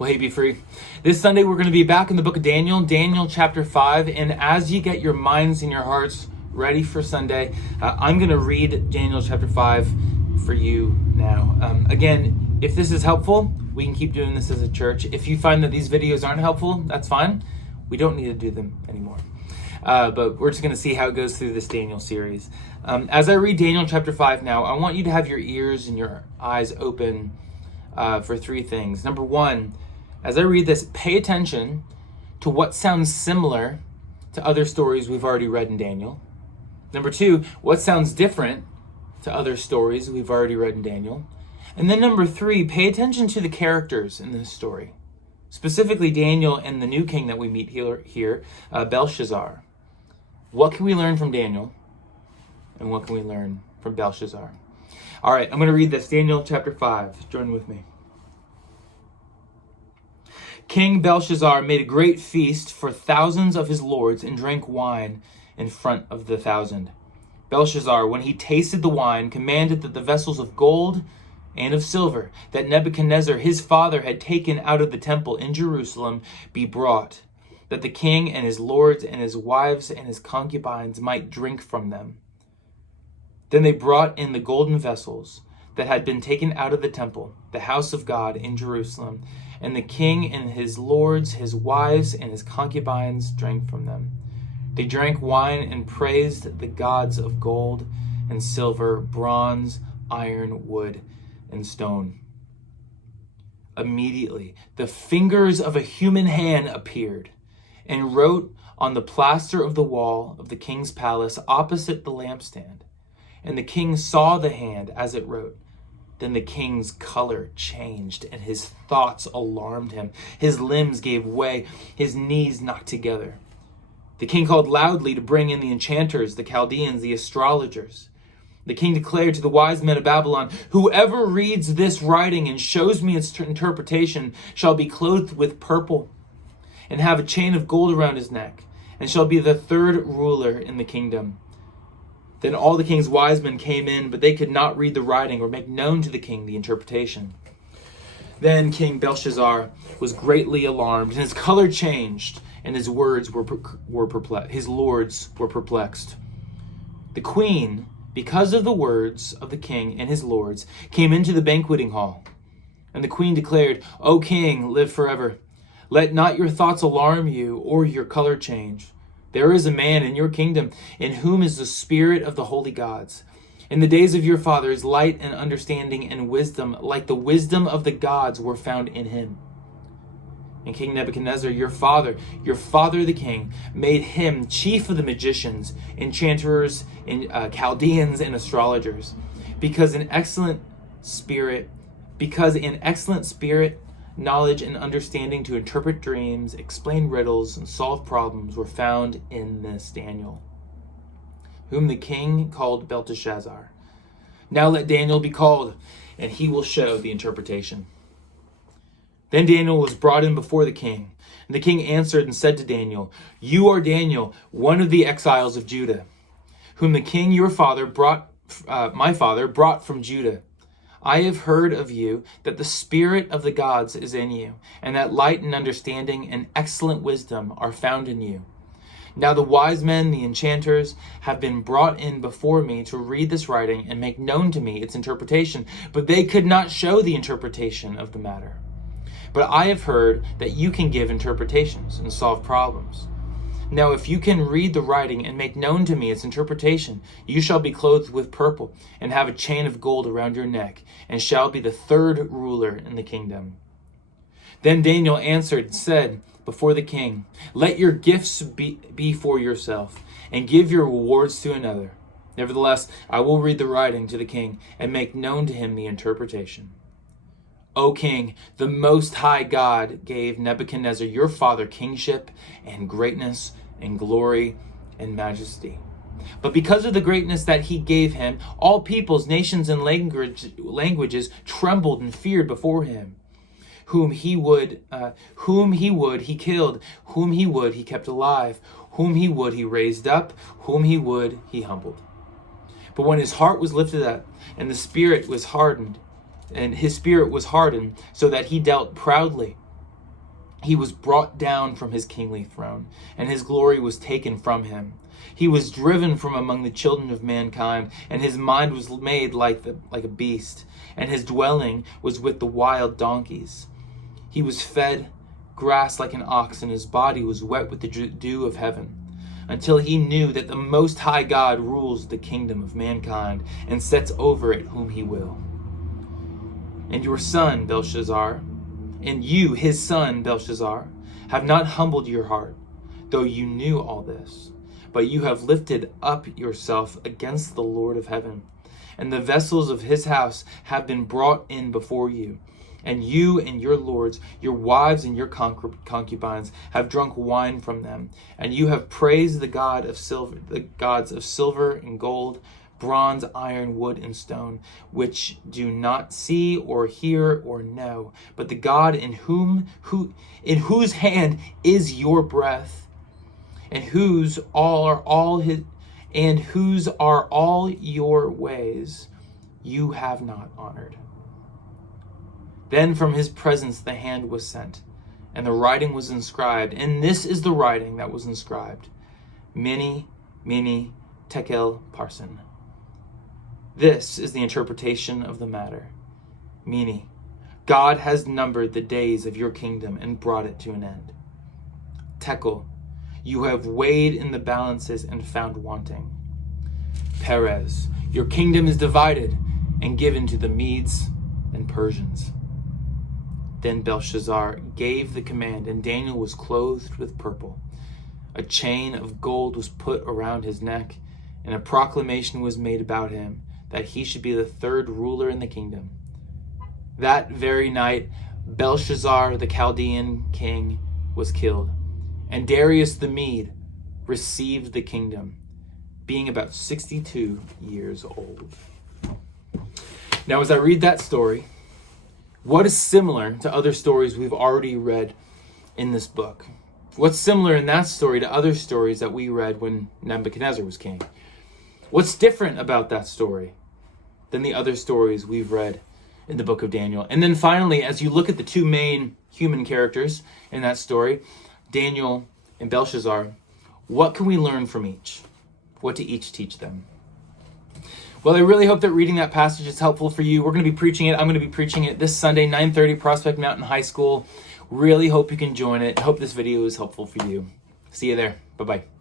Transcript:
Well, hey, be free. This Sunday, we're going to be back in the book of Daniel, Daniel chapter 5. And as you get your minds and your hearts ready for Sunday, I'm going to read Daniel chapter 5 for you now. Again, if this is helpful, we can keep doing this as a church. If you find that these videos aren't helpful, that's fine. We don't need to do them anymore. But we're just going to see how it goes through this Daniel series. As I read Daniel chapter 5 now, I want you to have your ears and your eyes open for three things. Number one, as I read this, pay attention to what sounds similar to other stories we've already read in Daniel. Number two, what sounds different to other stories we've already read in Daniel. And then number three, pay attention to the characters in this story, specifically Daniel and the new king that we meet here, Belshazzar. What can we learn from Daniel? And what can we learn from Belshazzar? All right, I'm going to read this, Daniel chapter 5. Join with me. King Belshazzar made a great feast for thousands of his lords and drank wine in front of the 1,000. Belshazzar, when he tasted the wine, commanded that the vessels of gold and of silver that Nebuchadnezzar his father had taken out of the temple in Jerusalem be brought, that the king and his lords and his wives and his concubines might drink from them. Then they brought in the golden vessels that had been taken out of the temple, the house of God in Jerusalem, and the king and his lords, his wives, and his concubines drank from them. They drank wine and praised the gods of gold and silver, bronze, iron, wood, and stone. Immediately, the fingers of a human hand appeared and wrote on the plaster of the wall of the king's palace opposite the lampstand. And the king saw the hand as it wrote. Then the king's color changed, and his thoughts alarmed him. His limbs gave way, his knees knocked together. The king called loudly to bring in the enchanters, the Chaldeans, the astrologers. The king declared to the wise men of Babylon, "Whoever reads this writing and shows me its interpretation shall be clothed with purple and have a chain of gold around his neck, and shall be the third ruler in the kingdom." Then all the king's wise men came in, but they could not read the writing or make known to the king the interpretation. Then King Belshazzar was greatly alarmed, and his color changed, and his words were perplexed. His lords were perplexed. The queen, because of the words of the king and his lords, came into the banqueting hall. And the queen declared, "O king, live forever. Let not your thoughts alarm you or your color change. There is a man in your kingdom in whom is the spirit of the holy gods. In the days of your fathers, light and understanding and wisdom, like the wisdom of the gods, were found in him. And King Nebuchadnezzar, your father the king, made him chief of the magicians, enchanters, Chaldeans, and astrologers, because in excellent spirit, knowledge and understanding to interpret dreams, explain riddles, and solve problems were found in this Daniel, whom the king called Belteshazzar. Now let Daniel be called, and he will show the interpretation." Then Daniel was brought in before the king, and the king answered and said to Daniel, "You are Daniel, one of the exiles of Judah, whom the king your father my father brought from Judah. I have heard of you that the spirit of the gods is in you, and that light and understanding and excellent wisdom are found in you. Now the wise men, the enchanters, have been brought in before me to read this writing and make known to me its interpretation, but they could not show the interpretation of the matter. But I have heard that you can give interpretations and solve problems. Now, if you can read the writing and make known to me its interpretation, you shall be clothed with purple and have a chain of gold around your neck, and shall be the third ruler in the kingdom." Then Daniel answered and said before the king, "Let your gifts be for yourself, and give your rewards to another. Nevertheless, I will read the writing to the king and make known to him the interpretation. O king, the Most High God gave Nebuchadnezzar your father kingship and greatness and glory and majesty. But because of the greatness that he gave him, all peoples, nations, and languages trembled and feared before him. Whom he would, he killed. Whom he would, he kept alive. Whom he would, he raised up. Whom he would, he humbled. But when his heart was lifted up, and his spirit was hardened, so that he dealt proudly, He was brought down from his kingly throne, and his glory was taken from him. He was driven from among the children of mankind, and his mind was made like a beast, and his dwelling was with the wild donkeys. He was fed grass like an ox, and his body was wet with the dew of heaven, until he knew that the Most High God rules the kingdom of mankind and sets over it whom he will. And your son, Belshazzar, and you, his son, Belshazzar, have not humbled your heart, though you knew all this. But you have lifted up yourself against the Lord of heaven, and the vessels of his house have been brought in before you. And you and your lords, your wives and your concubines have drunk wine from them. And you have praised the gods of silver and gold, bronze, iron, wood, and stone, which do not see or hear or know, but the God in whose hand is your breath, and whose are all your ways, you have not honored. Then from his presence the hand was sent, and the writing was inscribed, and this is the writing that was inscribed: Mene, Mene, Tekel, Parsin. This is the interpretation of the matter. Mene, God has numbered the days of your kingdom and brought it to an end. Tekel, you have weighed in the balances and found wanting. Perez, your kingdom is divided and given to the Medes and Persians. Then Belshazzar gave the command, and Daniel was clothed with purple. A chain of gold was put around his neck, and a proclamation was made about him that he should be the third ruler in the kingdom. That very night, Belshazzar, the Chaldean king, was killed, and Darius the Mede received the kingdom, being about 62 years old. Now, as I read that story, what is similar to other stories we've already read in this book? What's similar in that story to other stories that we read when Nebuchadnezzar was king? What's different about that story than the other stories we've read in the book of Daniel? And then finally, as you look at the two main human characters in that story, Daniel and Belshazzar, what can we learn from each? What do each teach them? Well, I really hope that reading that passage is helpful for you. We're going to be preaching it. I'm going to be preaching it this Sunday, 9:30, Prospect Mountain High School. Really hope you can join it. Hope this video is helpful for you. See you there. Bye-bye.